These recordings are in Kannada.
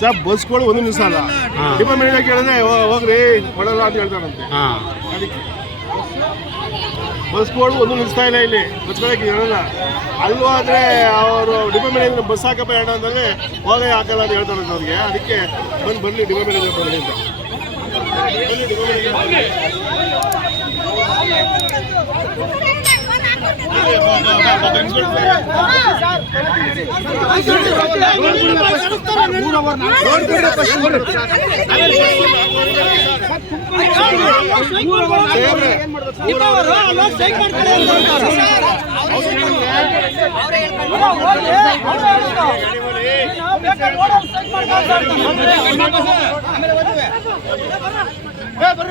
ಸರ್ ಬಸ್ಗಳು ಒಂದು ನಿಲ್ಸಲ್ಲ. ಡಿಪಾರ್ಟ್ಮೆಂಟ್ ಕೇಳಿದ್ರೆ "ಹೋ- ಹೋಗ್ರಿ ಕೊಡಲ್ಲ ಅಂತ ಹೇಳ್ತಾರಂತೆ ಅದಕ್ಕೆ. ಬಸ್ಗಳು ಒಂದು ನಿಲ್ಲಿಸ್ತಾ ಇಲ್ಲ ಇಲ್ಲಿ. ಬಸ್ಗಳಿಗೆ ಹೇಳಲ್ಲ ಅಲ್ಲೂ ಆದರೆ ಅವರು ಡಿಪಾರ್ಟ್ಮೆಂಟ್ ಬಸ್ ಹಾಕಪ್ಪ ಹೇಳ ಅಂತಂದರೆ ಹೋಗೇ ಹಾಕಲ್ಲ ಅಂತ ಹೇಳ್ತಾರೆ ಅವ್ರಿಗೆ. ಅದಕ್ಕೆ ಬಂದು ಬರಲಿ ಡಿಪಾರ್ಟ್ಮೆಂಟ್ ಬರಲಿ ಅಂತ. ಬನ್ನಿ ಡಿಪಾರ್ಟ್ಮೆಂಟ್ ಅದಕ್ಕೆ ನಾವು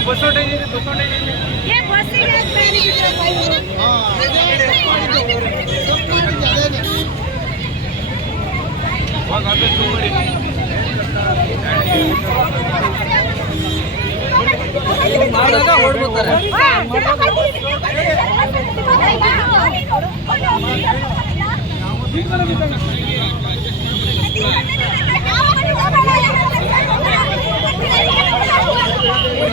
ಹೋಗಿ ಚೆಕ್ ಮಾಡ್ಕೊಳ್ಳೋ ಆಮೇಲೆ ಮಾಡ್ಲಾರ್ದು. ಅದು ಇದು ಅಂತ ಹೇಳ್ತಾರೆ. ನಮ್ ಕುಣಿಗಲ್ ಡಿ- ಕುಣಿಗಲ್ಗೆ ಡಿಪೋ ಮಾಡಿ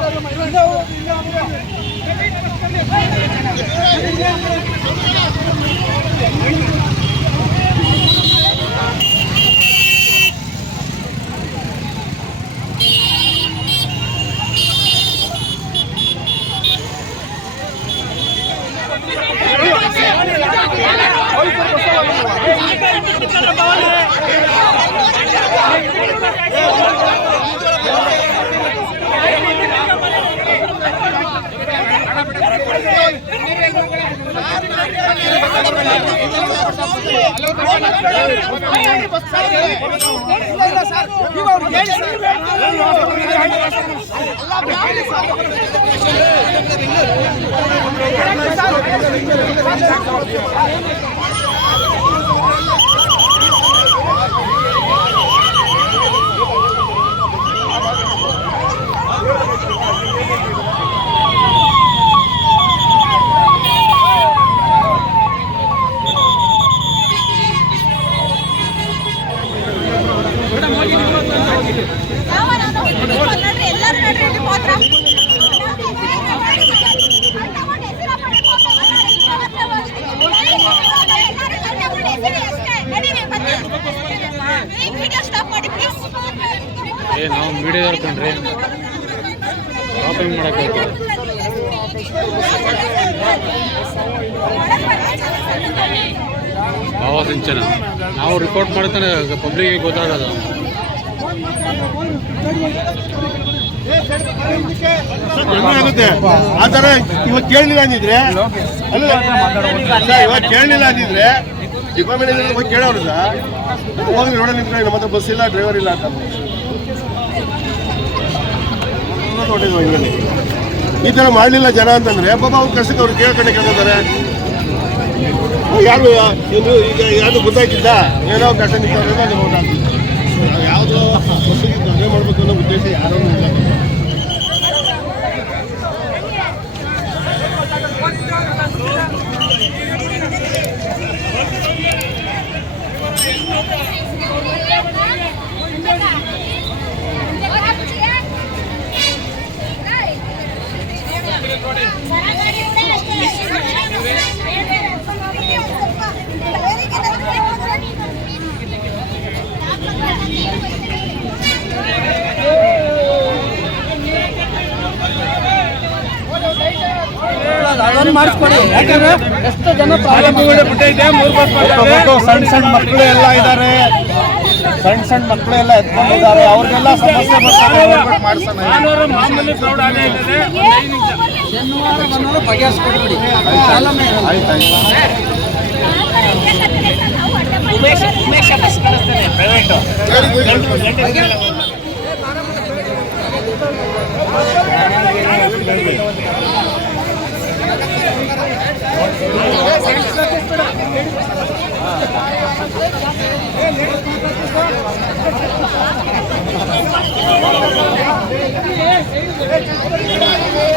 ಮಾಡಲ್ಲ? ಇಲ್ಲ, ಸರ್. ನೀವು ಅವ್ರಿಗೆ ಹೇಳಿ ಸರ್. ಎಲ್ಲರೂ ನಡ್ರಿ ಮಾತ್ರ ವಿಡಿಯೋ ಸ್ಟಾಪ್ ಮಾಡಿ ಪ್ಲೀಸ್ ಏ ನಾವು ಮೀಡಿಯಾದವ್ರು ಕಣ್ರಿ ಶಾಪಿಂಗ್ ಮಾಡಕ್ಕೆ ಭಾವಸಿಂಚನ ನಾವು ರಿಪೋರ್ಟ್ ಮಾಡ್ತಾನೆ ಪಬ್ಲಿಕ್ಗೆ ಗೊತ್ತಾಗೋದು ಆಗುತ್ತೆ ಆ ಥರ ಇವಾಗ ಕೇಳಲಿಲ್ಲ ಅಂದಿದ್ರೆ, ಅಲ್ಲ ಇವಾಗ ಕೇಳಲಿಲ್ಲ ಅಂದಿದ್ರೆ ಡಿಪಾರ್ಟ್ಮೆಂಟ್ ಹೋಗಿ ಕೇಳೋರು ಹೋಗಿ ನೋಡೋಣ ನಿಂತ್ಕೊಂಡು ನಮ್ಮ ಹತ್ರ ಬಸ್ ಇಲ್ಲ ಡ್ರೈವರ್ ಇಲ್ಲ ಅಂತ. ಈ ಥರ ಮಾಡಲಿಲ್ಲ ಜನ ಅಂತಂದ್ರೆ, ಪಾಪ ಅವ್ರು ಕಷ್ಟಕ್ಕೆ ಅವ್ರು ಕೇಳ್ಕೊಂಡೆ ಕೇಳ್ಕೊತಾರೆ. ಯಾರು ಇದು ಈಗ ಯಾರು ಗೊತ್ತಾಗಿದ್ದ ಏನೋ ಕಷ್ಟ ಗೊತ್ತಾಗ್ತಿತ್ತು ಯಾವುದೋ ತೊಂದರೆ ಮಾಡಬೇಕು ಅನ್ನೋ ಉದ್ದೇಶ ಯಾರೂ ಇಲ್ಲ. ಯಾಕಂದ್ರೆ ಎಷ್ಟು ಜನ ಸಣ್ಣ ಸಣ್ಣ ಮಕ್ಕಳು ಎಲ್ಲ ಇದ್ದಾರೆ. ಸಣ್ಣ ಸಣ್ಣ ಮಕ್ಕಳು ಎಲ್ಲ ಎತ್ಕೊಂಡಿದ್ದಾರೆ. ಅವ್ರಿಗೆಲ್ಲ ಸಮಸ್ಯೆ ಇರಲ್ಲ.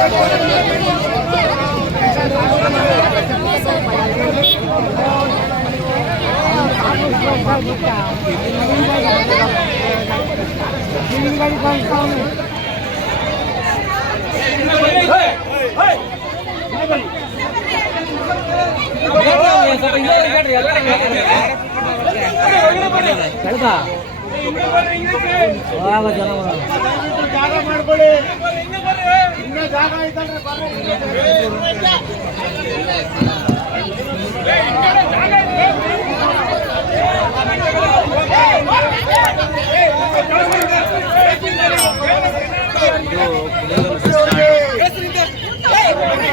ಉಮೇಶ್ ಉಮೇಶ್ ಜಾಗ ಮಾಡ್ಕೊಳ್ಳಿ ಇನ್ನ ಜಾಗ ಐತಲ್ರಿ ಯಾರು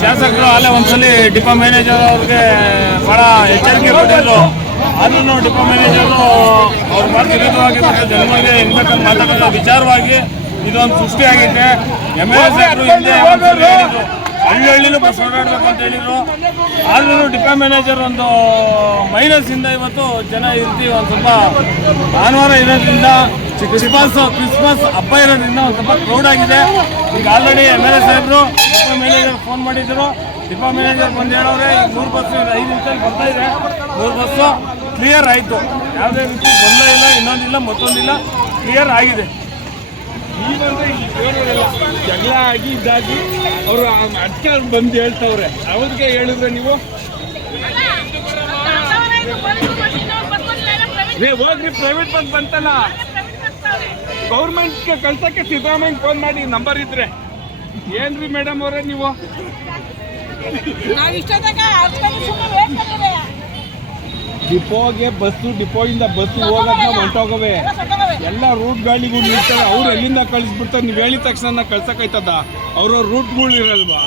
ಶಾಸಕರು ಅಲ್ಲೇ ಒಂದ್ಸಲಿ ಡಿಪೋ ಮ್ಯಾನೇಜರ್ ಅವ್ರಿಗೆ ಬಹಳ ಎಚ್ಚರಿಕೆ ಕೊಟ್ಟಿದ್ರು. ಆದ್ರೂ ಡಿಪೋ ಮ್ಯಾನೇಜರು ಅವ್ರ ಮಾತು ವಿರುದ್ಧವಾಗಿ ಜನಗಳಿಗೆ ಇನ್ಬೇಕಂತ ಮಾತಾಡೋದ್ರ ವಿಚಾರವಾಗಿ ಇದೊಂದು ಸೃಷ್ಟಿಯಾಗಿದೆ. ಎಂ ಎಲ್ ಸಾಹೇಬರು ಹಿಂದೆ ಒಂದ್ಸಲಿ ಹೇಳಿದ್ರು ಹಳ್ಳಿ ಹಳ್ಳಿನೂ ಬಸ್ ಓಡಾಡಬೇಕು ಅಂತ ಹೇಳಿದ್ರು. ಆದ್ರೂ ಡಿಪೋ ಮ್ಯಾನೇಜರ್ ಒಂದು ಮೈನಸ್ ಇಂದ ಇವತ್ತು ಜನ ಇರ್ತೀವಿ, ಒಂದು ಸ್ವಲ್ಪ ಭಾನುವಾರ ಇರೋದ್ರಿಂದ ಕ್ರಿಸ್ಮಸ್ ಕ್ರಿಸ್ಮಸ್ ಹಬ್ಬ ಇರೋದ್ರಿಂದ ಒಂದು ಸ್ವಲ್ಪ ಕ್ರೌಡ್ ಆಗಿದೆ. ಈಗ ಆಲ್ರೆಡಿ ಎಂ ಎಲ್ ಎ ಸಾಹೇಬರು ಡಿಪೋ ಮ್ಯಾನೇಜರ್ ಫೋನ್ ಮಾಡಿದ್ರು. ಡಿಪೋ ಮ್ಯಾನೇಜರ್ ಬಂದು ಹೇಳೋರೆ ಮೂರು ಬಸ್ ಐದು ನಿಮಿಷದಲ್ಲಿ ಬರ್ತಾ ಇದೆ. ಮೂರು ಬಸ್ಸು ಕ್ಲಿಯರ್ ಆಯಿತು. ಯಾವುದೇ ರೀತಿ ಗೊಂದಲ ಇಲ್ಲ, ಇನ್ನೊಂದಿಲ್ಲ, ಮತ್ತೊಂದಿಲ್ಲ ಕ್ಲಿಯರ್ ಆಗಿದೆ. ಜಗಳ ಆಗಿ ಇದಾಗಿ ಅವರು ಅದಕ್ಕೆ ಬಂದು ಹೇಳ್ತವ್ರೆ. ಅವ್ರಿಗೆ ಹೇಳಿದ್ರೆ ನೀವು? ರೇ ಹೋಗ್ರಿ ಪ್ರೈವೇಟ್ ಬಸ್ ಬಂತಲ್ಲ. ಗೌರ್ಮೆಂಟ್ಗೆ ಕಳ್ಸಕ್ಕೆ ಸಿದ್ದರಾಮಯ್ಯ ಫೋನ್ ಮಾಡಿ ನಂಬರ್ ಇದ್ರೆ. ಏನ್ರಿ ಮೇಡಮ್ ಅವರೇ ನೀವು? ಡಿಪೋಗೆ ಬಸ್ಸು ಡಿಪೋಯಿಂದ ಬಸ್ಸು ಹೋಗೋದನ್ನ ಹೊಂಟೋಗವೆ ಎಲ್ಲ ರೂಟ್ಗಳಿಗೂ ನಿಲ್ತಾರೆ ಅವ್ರು ಎಲ್ಲಿಂದ ಕಳಿಸ್ಬಿಡ್ತಾರೆ ನೀವು ಹೇಳಿದ ತಕ್ಷಣ ಕಳ್ಸಕ್ಕಾಯ್ತದ ಅವರ ರೂಟ್ಗಳು ಇರಲ್ವಾ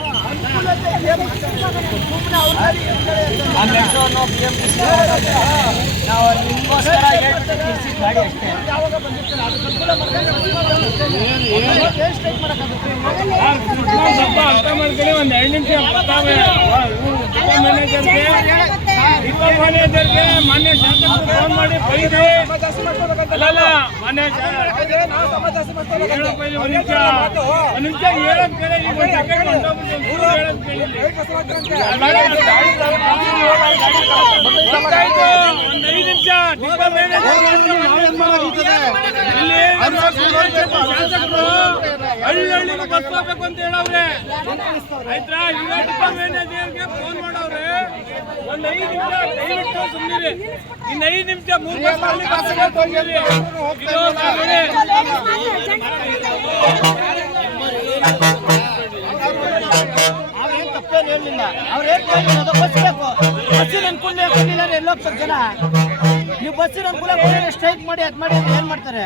ಅರ್ಥ ಮಾಡ್ಕೊಳ್ಳಿ ಒಂದು ಎರಡು ನಿಮಿಷ ಮಾನ್ಯ ಶಾಸಕರು ಫೋನ್ ಮಾಡಿ ಬೈದು ಅಲ್ಲಲ್ಲ ಮಾನ್ಯ ಹೇಳೋದ್ ಕೇಳಿ ಒಂದು ಐದು ನಿಮಿಷ ಶಾಸಕರು ಹಳ್ಳಿ ಹಳ್ಳಿಗೂ ಬಸ್ ಹೋಗ್ಬೇಕು ಅಂತ ಹೇಳವ್ರೆ ಆಯ್ತಾ ಡಿಪೋ ಫೋನ್ ಮಾಡವ್ರೆ ಒಂದ್ ಐದು ನಿಮಿಷ ದಯವಿಟ್ಟು ಸುಮ್ಮನಿರಿ ಇನ್ ಐದು ನಿಮಿಷ ಮೂರು. ಅವ್ರೇನ್ ತಪ್ಪೇನು ಹೇಳಿಲ್ಲ ಅವ್ರೇನ್ ಹೇಳಿರೋದು ಬಸ್ ಬೇಕು ಬಸ್ಸಿನ ಅನುಕೂಲ ಕೊಟ್ಟಿಲ್ಲ ಎಲ್ಲ ಹೋಗ್ತಾರೆ ಜನ ನೀವು ಬಸ್ಸಿನ ಅನುಕೂಲ ಕೊಟ್ಟಿಲ್ಲ ಸ್ಟ್ರೈಕ್ ಮಾಡಿ ಅದ್ ಮಾಡಿ ಏನ್ ಮಾಡ್ತಾರೆ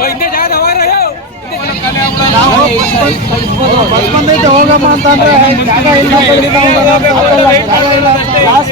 ಬೇಕಾದ್ರೆ ಏನ್ ಮಾಡ್ಬೇಕು? ಬಸ್ ಬಂದೈತೆ ಹೋಗಮ್ಮ ಅಂತ ಅಂದ್ರೆ ಜಾಗ ಇಲ್ಲ ಲಾಸ್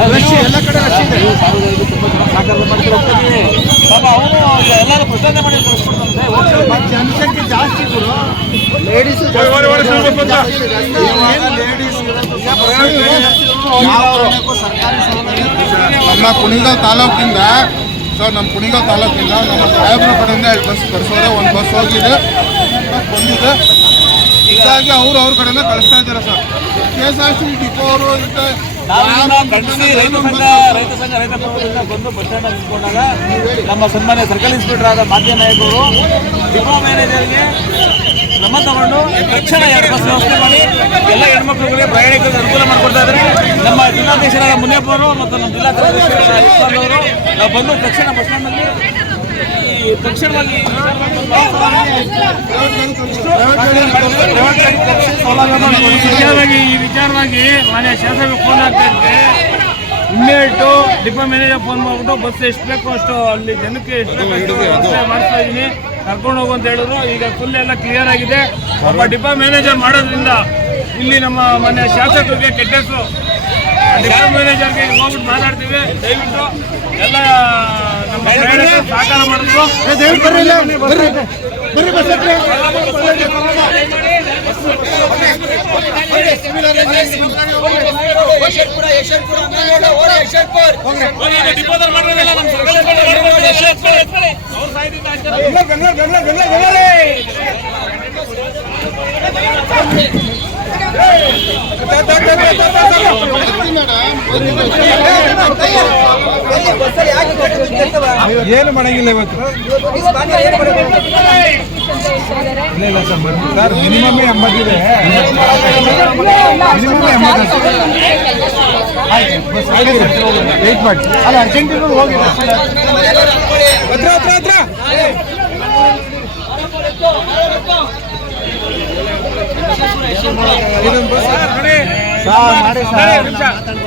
ಎಲ್ಲ ಕಡೆ ರಶ್ ಇದೆ. ಎಲ್ಲರೂ ಮಾಡಿ ಜನಸಂಖ್ಯೆ ಜಾಸ್ತಿ ಗುರು. ಲೇಡೀಸ್ ನಮ್ಮ ಕುಣಿಗಲ್ ತಾಲೂಕಿಂದ ಸೊ ನಮ್ಮ ಕುಣಿಗಲ್ ತಾಲೂಕಿಂದ ನಮ್ಮ ಸಾಹೇಬ್ರ ಕಡೆಯಿಂದ ಎರಡು ಬಸ್ ಕಳಿಸೋರೆ ಒಂದು ಬಸ್ ಹೋಗಿದೆ ಬಂದಿದೆ. ಹೀಗಾಗಿ ಅವ್ರು ಅವ್ರ ಕಡೆಯಿಂದ ಕಳಿಸ್ತಾ ಇದ್ದಾರೆ sir. K S R C depot ಅವರು ನಾವು ಖಂಡಿಸಿ ರೈತ ಸಂಘ ರೈತ ಸಂಘ, ರೈತ ಬಂದು ಬಸ್ ಸ್ಟ್ಯಾಂಡ್ ನಿಂತ್ಕೊಂಡಾಗ ನಮ್ಮ ಸನ್ಮಾನ್ಯ ಸರ್ಕಲ್ ಇನ್ಸ್ಪೆಕ್ಟರ್ ಆದ ಮಾಧ್ಯ ನಾಯಕರು ಡಿಪೋ ಮ್ಯಾನೇಜರ್ಗೆ ಕ್ರಮ ತಗೊಂಡು ತಕ್ಷಣ ಎರಡು ಬಸ್ ವ್ಯವಸ್ಥೆ ಮಾಡಿ ಎಲ್ಲ ಹೆಣ್ಮಕ್ಳುಗಳಿಗೆ ಪ್ರಯಾಣಿಕರಿಗೆ ಅನುಕೂಲ ಮಾಡಿಕೊಡ್ತಾ ಇದ್ದಾರೆ. ನಮ್ಮ ಜಿಲ್ಲಾಧ್ಯಕ್ಷರಾದ ಮುನಿಯಪ್ಪ ಅವರು ಮತ್ತು ನಮ್ಮ ಜಿಲ್ಲಾ ಕಾರ್ಯದರ್ಶಿಗಳಾದ ಇಕ್ಬಾಲ್ ನಾವು ಬಂದು ತಕ್ಷಣ ಬಸ್ ಸ್ಟ್ಯಾಂಡ್ನಲ್ಲಿ ಈ ತಕ್ಷಣವಾಗಿ ಈ ವಿಚಾರವಾಗಿ ಈ ವಿಚಾರವಾಗಿ ಮನೆ ಶಾಸಕ ಫೋನ್ ಆಗ್ತೈತೆ ಇಮ್ಮಿಡಿಯೇಟು ಡಿಪೋ ಮ್ಯಾನೇಜರ್ ಫೋನ್ ಮಾಡ್ಬಿಟ್ಟು ಬಸ್ ಎಷ್ಟು ಬೇಕೋ ಅಷ್ಟು ಅಲ್ಲಿ ಜನಕ್ಕೆ ಎಷ್ಟು ಬೇಕೋ ಅಷ್ಟು ಮಾಡ್ತಾ ಇದ್ದೀನಿ ಕರ್ಕೊಂಡು ಹೋಗು ಅಂತ ಹೇಳಿದ್ರು. ಈಗ ಫುಲ್ ಎಲ್ಲ ಕ್ಲಿಯರ್ ಆಗಿದೆ. ಒಬ್ಬ ಡಿಪೋ ಮ್ಯಾನೇಜರ್ ಮಾಡೋದ್ರಿಂದ ಇಲ್ಲಿ ನಮ್ಮ ಮನೆ ಶಾಸಕರಿಗೆ ಕೆಟ್ಟ ಹೆಸರು ಡಿಪೋ ಮ್ಯಾನೇಜರ್ಗೆ ಈಗ ಹೋಗ್ಬಿಟ್ಟು ಮಾತಾಡ್ತೀವಿ. ದಯವಿಟ್ಟು ಎಲ್ಲ ಸಹಕಾರ ಮಾಡಿದ್ರು ಬರ್ರಿ ಬಸ್ ಹತ್ರ ಹೋಗಿ ಈಗ ಏನು ಮಾಡಂಗಿಲ್ಲ ಇವತ್ತು? ಇಲ್ಲ ಇಲ್ಲ ಸರ್ ಸರ್ ಮಿನಿಮಮ್ ಎಂಬತ್ತಿದೆ ಮಿನಿಮಮ್ ಎಂಬತ್ತು ವೆಯ್ಟ್ ಮಾಡಿ. ಅಲ್ಲ ಅರ್ಜೆಂಟಿನ ಹೋಗಿ. ಹತ್ರ ಹತ್ರ ಹತ್ರ.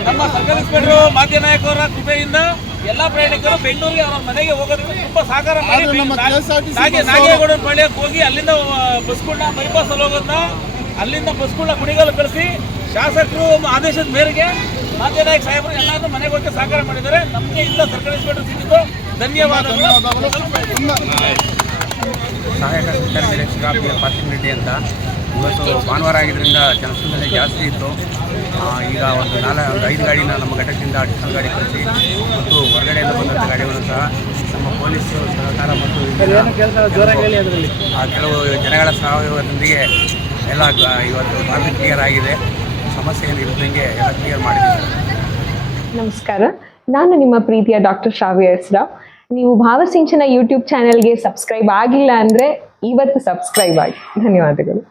ನಮ್ಮ ಸರ್ಕಲ್ ಇನ್ಸ್ಪೆಕ್ಟರ್ ಮಾಧ್ಯ ನಾಯಕರ ಕೃಪೆಯಿಂದ ಎಲ್ಲಾ ಪ್ರಯಾಣಿಕರು ಬೆಂಗಳೂರಿಗೆ ಅವರ ಮನೆಗೆ ಹೋಗೋದಕ್ಕೆ ತುಂಬಾ ಸಹಕಾರ ಮಾಡಿ KSRTC ನಾಗೇಗೌಡರ ಪಾಳ್ಯಕ್ಕೆ ಹೋಗಿ ಅಲ್ಲಿಂದ ಬಸ್ಗಳನ್ನ ಬೈಪಾಸ್ ಅಲ್ಲಿ ಹೋಗೋದನ್ನ ಅಲ್ಲಿಂದ ಬಸ್ಗಳನ್ನ ಕುಣಿಗಲ್ ಕಳಿಸಿ ಶಾಸಕರು ಆದೇಶದ ಮೇರೆಗೆ ಮಾಧ್ಯ ನಾಯಕ ಸಾಹೇಬರು ಮನೆಗೆ ಹೋಗಿ ಸಹಕಾರ ಮಾಡಿದ್ದಾರೆ ನಮಗೆ ಇಂದ ಸರ್ಕಲ್ ಇನ್ಸ್ಪೆಕ್ಟರ್ ಸಿಕ್ಕಿದ್ದು ಧನ್ಯವಾದಗಳು. ಸಹಾಯಕ ಸರ್ಕಾರಿ ನಿರೀಕ್ಷಕ ಪಿ ರೆಡ್ಡಿ ಅಂತ. ಇವತ್ತು ಭಾನುವಾರ ಆಗಿದ್ದರಿಂದ ಜನಸಂದಣಿ ಜಾಸ್ತಿ ಇತ್ತು. ಈಗ ಒಂದು ನಾಲ್ಕು ಒಂದು ಐದು ಗಾಡಿನ ನಮ್ಮ ಘಟಕದಿಂದ ಅಡಿಷನಲ್ ಗಾಡಿ ಕಳಿಸಿ ಮತ್ತು ಹೊರಗಡೆಯಿಂದ ಬಂದಂಥ ಗಾಡಿಗಳನ್ನು ಸಹ ನಮ್ಮ ಪೊಲೀಸ್ ಸಹಕಾರ ಮತ್ತು ಕೆಲವು ಜನಗಳ ಸಹಯೋಗದೊಂದಿಗೆ ಎಲ್ಲ ಇವತ್ತು ಟ್ರಾಫಿಕ್ ಕ್ಲಿಯರ್ ಆಗಿದೆ. ಸಮಸ್ಯೆ ಏನು ಇರದಂಗೆ ಎಲ್ಲ ಕ್ಲಿಯರ್ ಮಾಡಿದ್ದೀವಿ. ನಮಸ್ಕಾರ. ನಾನು ನಿಮ್ಮ ಪ್ರೀತಿಯ ಡಾಕ್ಟರ್ ಶ್ರಾವ್ಯ ಎಸ್ ರಾವ್ ನೀವು ಭಾವಸಿಂಚನ ಯೂಟ್ಯೂಬ್ ಚಾನೆಲ್ಗೆ ಸಬ್ಸ್ಕ್ರೈಬ್ ಆಗಿಲ್ಲ ಅಂದರೆ ಇವತ್ತು ಸಬ್ಸ್ಕ್ರೈಬ್ ಆಗಿ. ಧನ್ಯವಾದಗಳು.